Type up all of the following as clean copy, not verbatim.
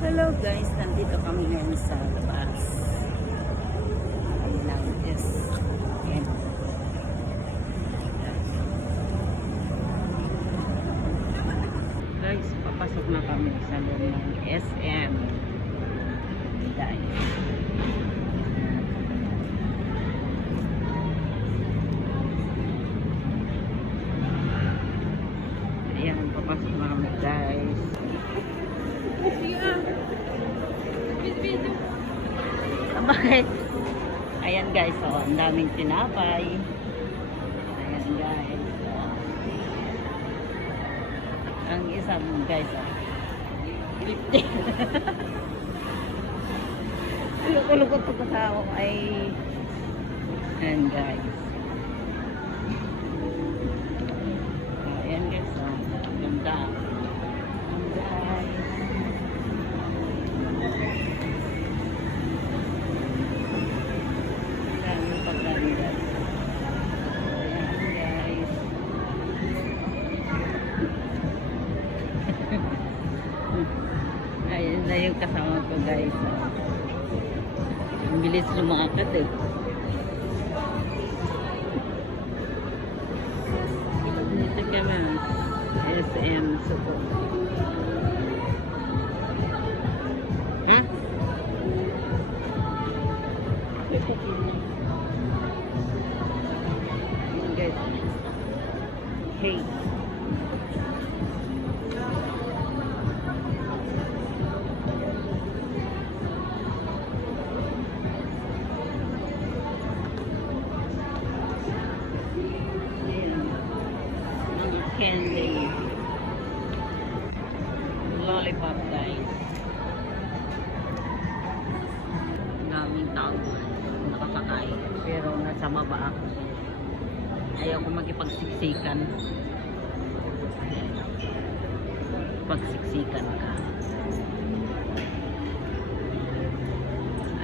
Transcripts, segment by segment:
Hello guys, nandito kami ngayon sa labas. Ayun is yan. Guys, papasok na kami sa loob ng SM. Guys. Ayan, papasok na kami guys. Bakit? Ayan guys, oh, ang daming tinapay. Ayan guys. Oh. Ang isang guys, oh. 50. Lukot-lukot ko sa ako ay ayan guys. Oh, ayan guys, oh. Ganda. Guys. Ayan na yung kasama ko guys. Ang bilis lumakad eh. Dito kami SM Suko. Hmm? Guys. Hey. Candy lollipop guys. Daming tao nakakakain pero nasa baba ako. Ayaw ko makipagsiksikan. Pagsiksikan ka.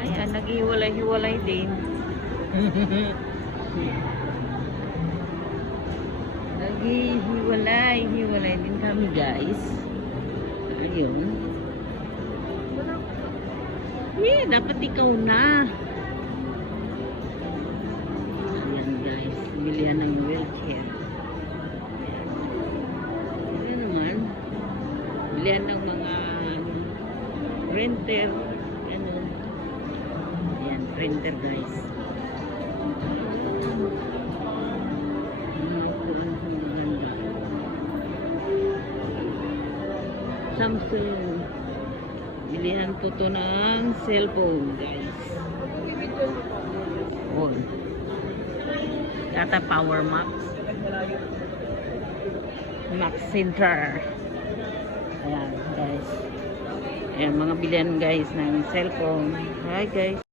Ayan, naghiwalay-hiwalay din. Hiwalay din kami guys. Ayun. Yeah, dapat ikaw na. Ayan guys, bilihan ng wheelchair. Ayan naman. Bilihan ng mga printer. Ano. Ayan, printer guys. Samsung. Bilihan po to ng cellphone guys. Oh. Yata Power Max. Max Center. Ayan guys. Ayan mga bilihan guys ng cellphone. Hi guys.